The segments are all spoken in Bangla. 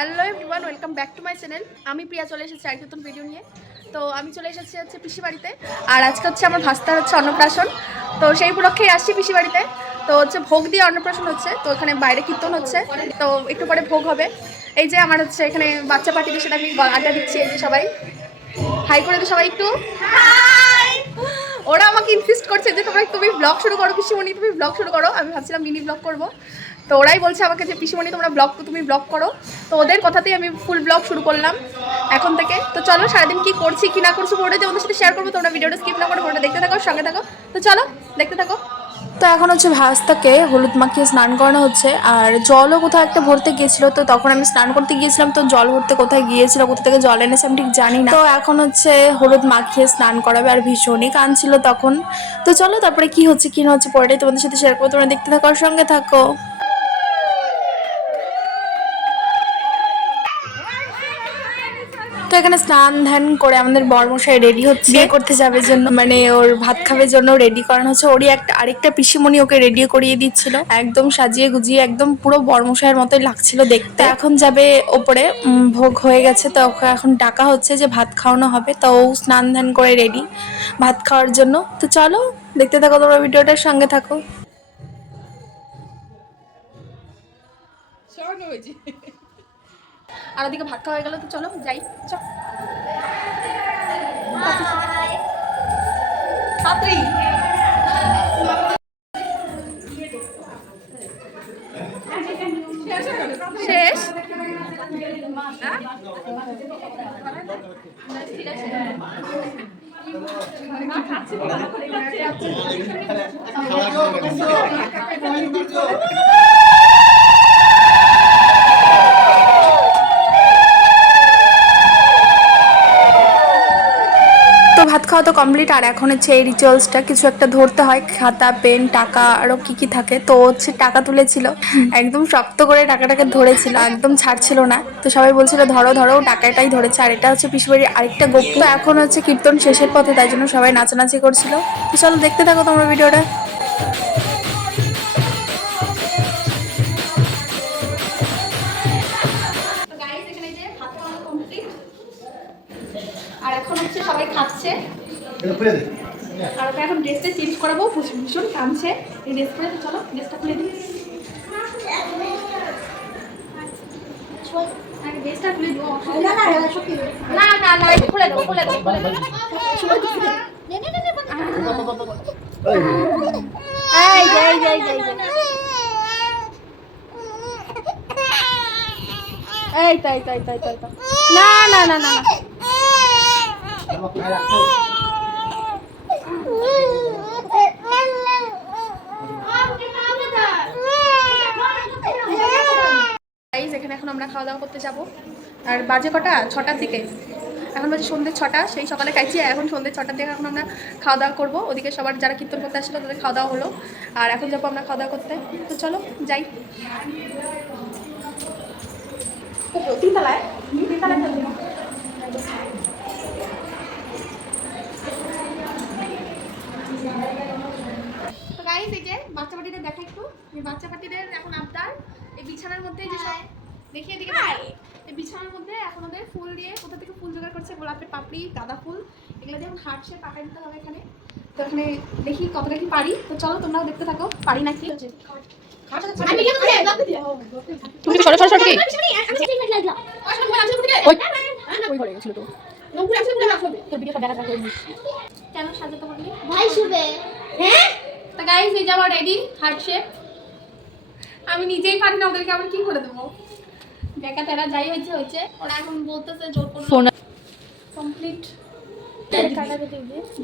Hello everyone, welcome back to my channel. আমি প্রিয়া চলে এসেছি আরেকটা নতুন ভিডিও নিয়ে। তো আমি চলে এসেছি হচ্ছে পিসি বাড়িতে। আর আজকে হচ্ছে আমার ভাস্তার হচ্ছে অন্নপ্রাশন। তো সেই উপলক্ষেই আসছি পিসি বাড়িতে। তো হচ্ছে ভোগ দিয়ে অন্নপ্রাশন হচ্ছে, তো এখানে বাইরে কীর্তন হচ্ছে, তো একটু পরে ভোগ হবে। এই যে আমার হচ্ছে এখানে বাচ্চা পার্টিদের সাথে আমি আড্ডা দিচ্ছি। এই যে সবাই হাই করে দিই, সবাই একটু হাই। ওরা আমাকে ইনসিস্ট করছে যে তুমি ব্লগ শুরু করো পিসিমণি, তুমি ব্লগ শুরু করো। আমি ভাবছিলাম মিনি ব্লগ করবো, তো ওরাই বলছে আমাকে যে পিসিমণি তুমি ব্লগ করো। তো ওদের কথাতেই আমি ফুল ব্লগ শুরু করলাম এখন থেকে। তো চলো সারাদিন কি করছি কি না করছি পুরোটা তোমাদের সাথে শেয়ার করবো। তোমরা ভিডিওটা স্কিপ না করে পুরোটা দেখতে থাকো, সঙ্গে থাকো। তো চলো দেখতে থাকো। তো এখন হচ্ছে ভাস্তাকে হলুদ মাখিয়ে স্নান করানো হচ্ছে, আর জলও কোথাও একটা ভরতে গিয়েছিলো। তো তখন আমি স্নান করতে গিয়েছিলাম, তো জল ভরতে কোথায় গিয়েছিল, কোথা থেকে জল এনেছে আমি ঠিক জানি না। তো এখন হচ্ছে হলুদ মাখিয়ে স্নান করাবে, আর ভীষণই কাঁদছিল তখন। তো চলো তারপরে কি হচ্ছে কি না হচ্ছে পরেটাই তোমাদের সাথে শেয়ার করবো, তোমরা দেখতে থাকো, সঙ্গে থাকো। তো এখানে স্নান ধ্যান করে আমাদের বরমশাই রেডি হচ্ছে বিয়ে করতে যাবে জন্য, মানে ওর ভাত খাবার জন্য রেডি করানো হচ্ছে। ওরই আরেকটা পিসিমণি ওকে রেডি করিয়ে দিচ্ছিল, একদম সাজিয়ে গুজিয়ে একদম পুরো বরমশাইয়ের মতোই লাগছিল দেখতে। এখন যাবে ওপরে, ভোগ হয়ে গেছে, তো ওকে এখন ডাকা হচ্ছে যে ভাত খাওয়ানো হবে। তো ও স্নান ধ্যান করে রেডি ভাত খাওয়ার জন্য। তো চলো দেখতে থাকো, তোমরা ভিডিওটার সঙ্গে থাকো। আর ওদিকে ভাত খাওয়া হয়ে গেল, তো চলো যাই। শেষ তো ভাত খাওয়া তো কমপ্লিট। আর এখন হচ্ছে এই রিচুয়ালসটা কিছু একটা ধরতে হয়, খাতা পেন টাকা আরও কি কি থাকে। তো হচ্ছে টাকা তুলেছিল, একদম শক্ত করে টাকাটাকে ধরেছিল, একদম ছাড়ছিল না। তো সবাই বলছিল ধরো ধরো, টাকাটাই ধরেছে। আর এটা হচ্ছে পিসিবাড়ির আরেকটা গোপ। তো এখন হচ্ছে কীর্তন শেষের পথে, তাই জন্য সবাই নাচানাচি করছিল। তো চলো দেখতে থাকো তোমরা ভিডিওটা। আর এখন হচ্ছে সবাই খাচ্ছে, আর ওকে এখন ড্রেসটা চেঞ্জ করাবো। ভীষণ কাঁদছে এই ড্রেস পরে। তো চলো ড্রেসটা খুলে দিই, ড্রেসটা খুলে দিও। না না না, খুলে দাও খুলে দাও খুলে দাও। এই তাই তাই তাই তাই তাই, না না না না। এখানে এখন আমরা খাওয়া দাওয়া করতে যাব। আর বাজে কটা, 6টার দিকে। এখন বাজে সন্ধ্যে 6টা, সেই সকালে খাইছি। এখন সন্ধ্যে 6টার দিকে এখন আমরা খাওয়া দাওয়া করবো। ওদিকে সবার যারা কীর্তন করতে আসছিলো তাদের খাওয়া দাওয়া হলো, আর এখন যাবো আমরা খাওয়া দাওয়া করতে। তো চলো যাই। তিনতলায় তো গাইস, এই যে বাচ্চা পাটিদের দেখা একটু। এই বাচ্চা পাটিদের এখন আবদার এই বিছানার মধ্যে যে সব দেখিয়ে দিকে, এই বিছানার মধ্যে এখন ওদের ফুল দিয়ে কোথা থেকে ফুল জোগাড় করছে, গোলাপের পাপড়ি গাঁদা ফুল, এগুলো দিয়ে হার্ট শেপ আঁকা দিতে হবে এখানে। তো এখানে দেখি কতটা কি পারি। তো চলো তোমরাও দেখতে থাকো পারি নাকি। তুমি সরো সরো সরো কি ওই ঘরে গেছিল তো তোর ভিডিওটা দেখা যাবে। কেন সাজাতে বললি ভাই শুবে? হ্যাঁ তো গাইস, এই যে আমার রেডি হার্ট শেপ। আমি নিজেই পারি না, ওদেরকে আবার কি করে দেবো। দেখা তারা যাই হয়েছে হয়েছে। ওরা এখন বলতেছে জোর করে ফোন কমপ্লিট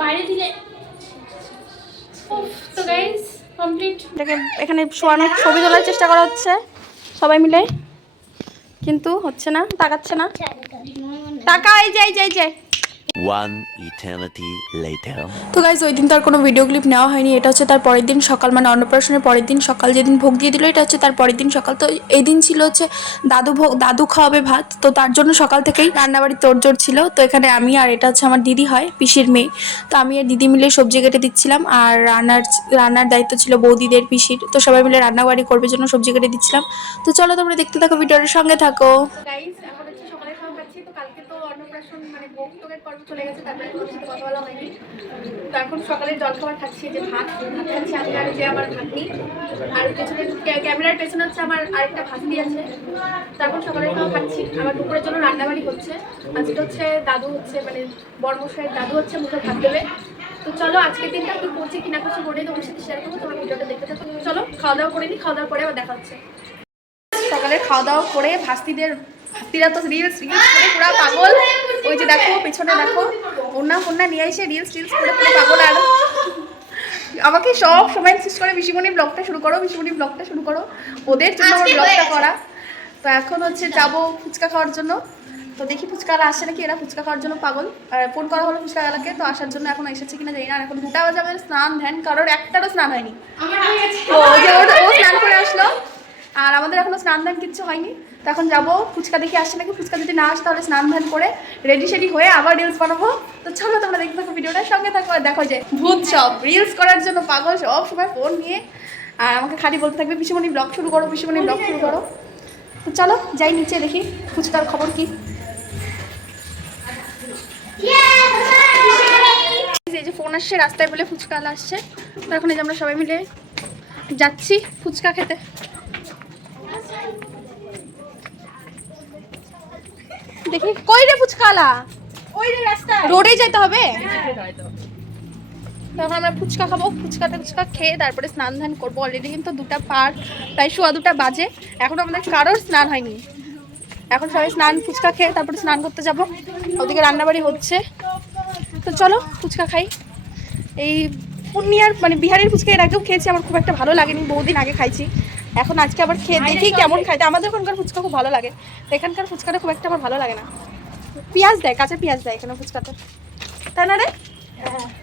বাইরে দিলে। তো গাইস কমপ্লিট, এখানে শোয়ানোর ছবি তোলার চেষ্টা করা হচ্ছে সবাই মিলে, কিন্তু হচ্ছে না, তাকাচ্ছে না। টাকা এই যে এই যে এই যে। One eternity later. তো গাইজ ওই দিন তো আর কোনো ভিডিও ক্লিপ নেওয়া হয়নি। এটা হচ্ছে তার পরের দিন সকাল, মানে অন্নপ্রাশনের পরের দিন সকাল, যেদিন ভোগ দিয়ে দিল এটা হচ্ছে তার পরের দিন সকাল। তো এই দিন ছিল হচ্ছে দাদু খাওয়াবে ভাত। তো তার জন্য সকাল থেকেই রান্নাবাড়ির তোড়জোড় ছিল। তো এখানে আমি আর এটা হচ্ছে আমার দিদি হয়, পিসির মেয়ে। তো আমি আর দিদি মিলে সবজি কেটে দিচ্ছিলাম, আর রান্নার দায়িত্ব ছিল বৌদিদের পিসির। তো সবাই মিলে রান্নাবাড়ি করবে জন্য সবজি কেটে দিচ্ছিলাম। তো চলো তোমরা দেখতে থাকো, ভিডিওর সঙ্গে থাকো। এখন মানে ভোগ টোগের পর্ব চলে গেছে, তারপরে তোমার সাথে কথা বলা হয়নি। তো এখন সকালের জলখাবার খাচ্ছি, যে ভাত খাচ্ছি আমি আর যে আমার ভাগ্নি, আর পেছনে ক্যামেরার পেছনে হচ্ছে আমার আরেকটা ভাগ্নি আছে। তো এখন সকালের খাওয়া খাচ্ছি। আমার দুপুরের জন্য রান্নাবাড়ি হচ্ছে। আজকে হচ্ছে দাদু হচ্ছে মানে বড়মশাইয়ের দাদু হচ্ছে মুখে ভাত দেবে। তো চলো আজকের দিনটা কি করছি কি না করছি বলেই তোমার সাথে শেয়ার করবো, তোমার ভিডিওটা দেখতে থাকো। চলো খাওয়া দাওয়া করে নিই, খাওয়া দাওয়া করে আবার দেখা হচ্ছে। সকালে খাওয়া দাওয়া করে ভাস্তিরা তো রিলস করে পুরো পাগল। ওই যে দেখো পেছনে দেখো ওন্না নিয়ে এসে রিলস করে পুরো পাগল। আর আমাকে সব সময় ইনসিস্ট করে পিসিমণি ব্লগটা শুরু করো, ওদের জন্য আমার ব্লগটা করা। তো এখন হচ্ছে যাবো ফুচকা খাওয়ার জন্য। তো দেখি ফুচকাওয়ালা আসছে নাকি, এরা ফুচকা খাওয়ার জন্য পাগল। ফোন করা হলো ফুচকাওয়ালাকে, তো আসার জন্য এখন এসেছে কিনা জানি না। আর এখন 2টা বাজে, আমাদের স্নান ধ্যান কারোর একটারও স্নান হয়নি। তো ও স্নান করে আসলো, আর আমাদের এখনো স্নান ধান কিচ্ছু হয়নি। তো এখন যাবো ফুচকা দেখি আসছে নাকি। ফুচকা যদি না আসে তাহলে স্নান ধান করে রেডি হয়ে আবার রিলস বানাবো। তো চলো তোমরা দেখতে থাকো ভিডিওটার সঙ্গে থাকো। আর দেখো যে ভূত সব রিলস করার জন্য পাগল, সব সময় ফোন নিয়ে আর আমাকে খালি বলতে থাকবে পিসিমণি ব্লগ শুরু করো। তো চলো যাই নিচে দেখি ফুচকার খবর কি। এই যে ফোন আসছে রাস্তায় বলে ফুচকাওয়ালা আসছে। তো এখন এই যে আমরা সবাই মিলে যাচ্ছি ফুচকা খেতে। দেখি কই রে ফুচকাওয়ালা, ওই রে রাস্তা রোডে যেতে হবে। তখন আমরা ফুচকা খাবো, ফুচকা খেয়ে তারপরে স্নান ধান করবো। অলরেডি কিন্তু 2টা পার প্রায় 2:15 বাজে, এখন আমাদের কারোর স্নান হয়নি। এখন সবাই ফুচকা খেয়ে তারপরে স্নান করতে যাবো। ওদিকে রান্নাবাড়ি হচ্ছে। তো চলো ফুচকা খাই। এই পূর্ণিয়ার মানে বিহারের ফুচকা এর আগেও খেয়েছি, আমার খুব একটা ভালো লাগেনি, বহুদিন আগে খাইছি। এখন আজকে আবার খেয়ে দেখি কেমন খাইতে। আমাদের ওখানকার ফুচকা খুব ভালো লাগে, এখানকার ফুচকাটা খুব একটা আমার ভালো লাগে না। পেঁয়াজ দেয়, কাঁচা পেঁয়াজ দেয় এখানে ফুচকাতে, তাই না রে?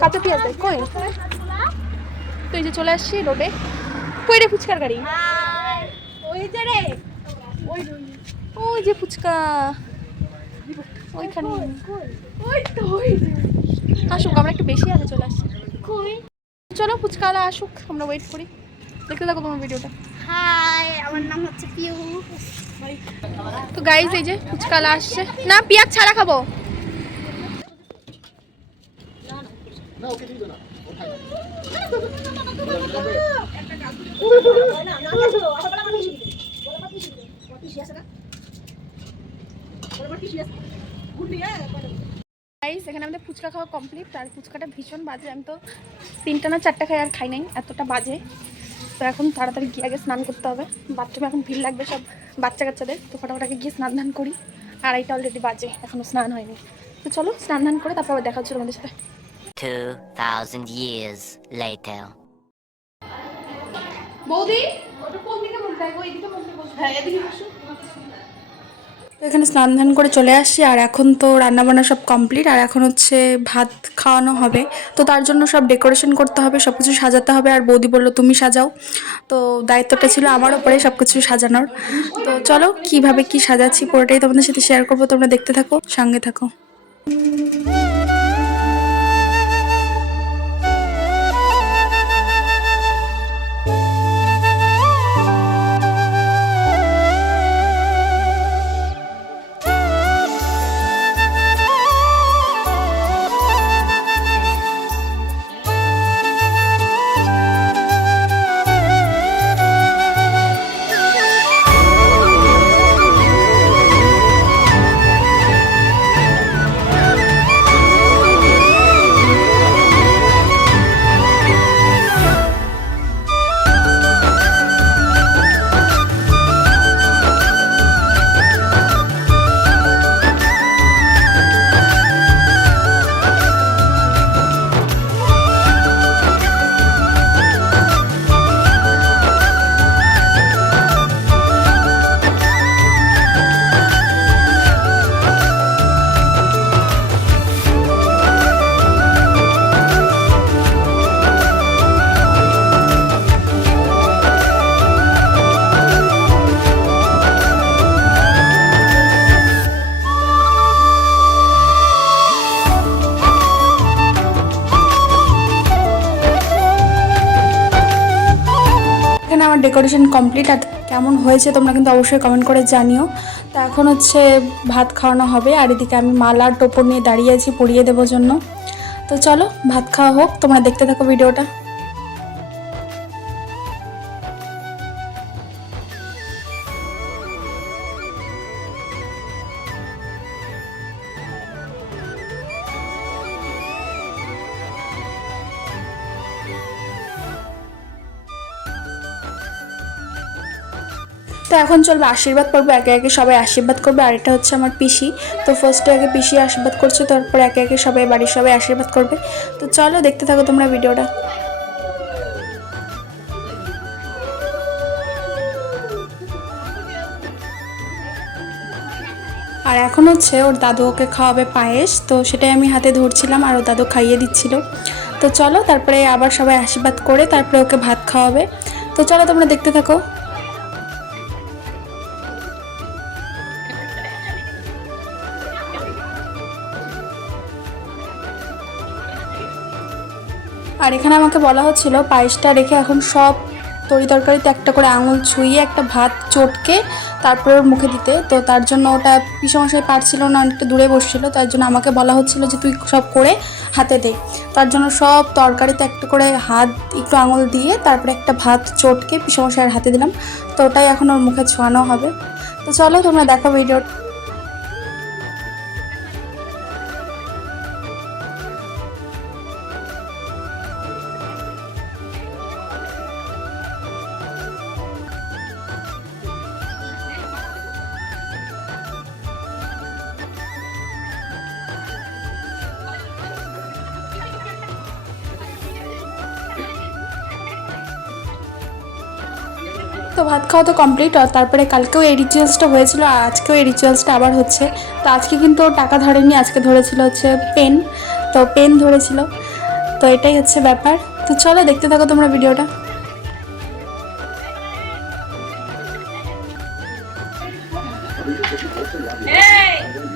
কাঁচা পেঁয়াজ দেয় কই। তো এই যে চলে আসছি রোডে। কই রে ফুচকার গাড়ি, ওই যে ফুচকা ওইখানে। আসুক, আমরা একটু বেশি আগে চলে আসছি। চলো ফুচকাওয়ালা আসুক, আমরা ওয়েট করি। দেখতে থাকো তোমার ভিডিওটা। হাই, আমার নাম হচ্ছে পিউ। তো গাইস এই যে ফুচকাওয়ালা আসছে। না পেঁয়াজ ছাড়া খাবো। গাইস এখানে আমাদের ফুচকা খাওয়া কমপ্লিট। আর ফুচকাটা ভীষণ বাজে, আমি তো 3টা না 4টা খাই আর খাই নাই, এতটা বাজে। তো এখন তাড়াতাড়ি গিয়ে আগে স্নান করতে হবে। বাথরুমে এখন ভিড় লাগবে সব বাচ্চা কাচ্চাদের। তো ফটাফট আগে গিয়ে স্নান ধান করি। আর এটা অলরেডি বাজে, এখনো স্নান হয়নি। তো চলো স্নান ধান করে তারপর দেখা হচ্ছে তোমাদের সাথে। 2000 years later. বৌদি ওটা কোন দিকে বলতে হয়? এইদিকে বলতে বলতে হ্যাঁ, এদিকে বসো। তো এখানে স্নান ধান করে চলে আসছি। আর এখন তো রান্নাবান্না সব কমপ্লিট। আর এখন হচ্ছে ভাত খাওয়ানো হবে। তো তার জন্য সব ডেকোরেশন করতে হবে, সব কিছু সাজাতে হবে। আর বৌদি বললো তুমি সাজাও, তো দায়িত্বটা ছিল আমার ওপরে সব কিছু সাজানোর। তো চলো কিভাবে কি সাজাচ্ছি পুরোটাই তোমাদের সাথে শেয়ার করবো, তোমরা দেখতে থাকো, সঙ্গে থাকো। Decoration complete. আর কেমন হয়েছে তোমরা কিন্তু অবশ্যই কমেন্ট করে জানিও। তো এখন হচ্ছে ভাত খাওয়ানো হবে, আর এদিকে আমি মালা আর টোপর নিয়ে দাঁড়িয়ে আছি পরিয়ে দেওয়ার জন্য। তো চলো ভাত খাওয়া হোক, তোমরা দেখতে থাকো ভিডিওটা। তো এখন চলবে আশীর্বাদ পর্ব, একে একে সবাই আশীর্বাদ করবে। আর এটা হচ্ছে আমার পিসি, তো ফার্স্টে আগে পিসি আশীর্বাদ করছে, তারপর একে একে সবাই বাড়ির সবাই আশীর্বাদ করবে। তো চলো দেখতে থাকো তোমরা ভিডিওটা। আর এখন হচ্ছে ওর দাদু ওকে খাওয়াবে পায়েস, তো সেটাই আমি হাতে ধরছিলাম আর ওর দাদু খাইয়ে দিচ্ছিল। তো চলো তারপরে আবার সবাই আশীর্বাদ করে তারপরে ওকে ভাত খাওয়াবে। তো চলো তোমরা দেখতে থাকো। আর এখানে আমাকে বলা হচ্ছিল পায়েসটা রেখে এখন সব তরিতরকারিতে একটা করে আঙুল ছুঁয়ে একটা ভাত চটকে তারপরে ওর মুখে দিতে। তো তার জন্য ওটা পিসমশাই পারছিল না, অনেকটা দূরে বসছিল, তার জন্য আমাকে বলা হচ্ছিল যে তুই সব করে হাতে দে। তার জন্য সব তরকারিতে একটা করে হাত একটু আঙুল দিয়ে তারপরে একটা ভাত চটকে পিসমশাইয়ের হাতে দিলাম। তো ওটাই এখন ওর মুখে ছোঁয়ানো হবে। তো চলো তোমরা দেখো ভিডিও। তো ভাত খাওয়া তো কমপ্লিট, আর তারপরে কালকেও এই রিচুয়ালসটা হয়েছিল আর আজকেও এই রিচুয়ালসটা আবার হচ্ছে। তো আজকে কিন্তু টাকা ধরেনি, আজকে ধরেছিল হচ্ছে পেন, তো পেন ধরেছিল। তো এটাই হচ্ছে ব্যাপার। তো চলো দেখতে থাকো তোমরা ভিডিওটা।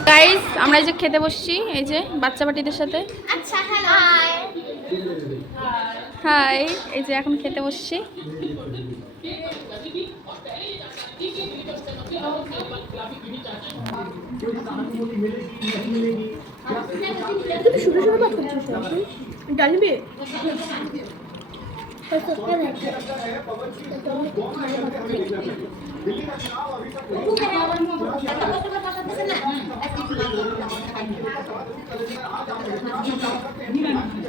গাইস আমরা এই যে খেতে বসছি এই যে বাচ্চা বাটিদের সাথে। আচ্ছা হাই। হাই, এই যে এখন খেতে বসছি। ডালবি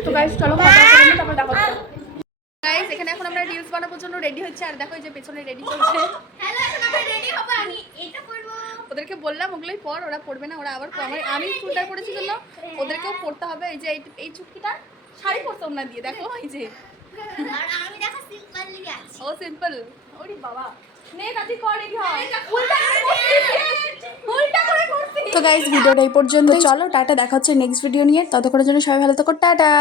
তো গাইস চলো খাওয়া দাওয়া করে নিই, তারপর দেখা হচ্ছে। গাইস এখানে এখন আমরা রিলস বানানোর জন্য রেডি হচ্ছে, আর দেখো এই যে পেছনে রেডি চলছে। হ্যালো, এখন আমরা রেডি হব। আমি এটা পরব। ওদেরকে বললাম ওগুলোই পর, ওরা পরবে না, ওরা আবার আমি চুড়িদার পরেছি জন্য ওদেরকেও পরতে হবে। এই যে এই চুটকিটা শাড়ি পরতে ওনা দিয়ে দেখো এই যে, আর আমি দেখো সিম্পল লিগে আছি। ও সিম্পল। ওরে বাবা নে কাটি কর রেডি হ। তো গাইস ভিডিওটা এই পর্যন্ত, চলো টাটা, দেখা হচ্ছে নেক্সট ভিডিও নিয়ে। ততক্ষণের জন্য সবাই ভালো থাকো, টাটা।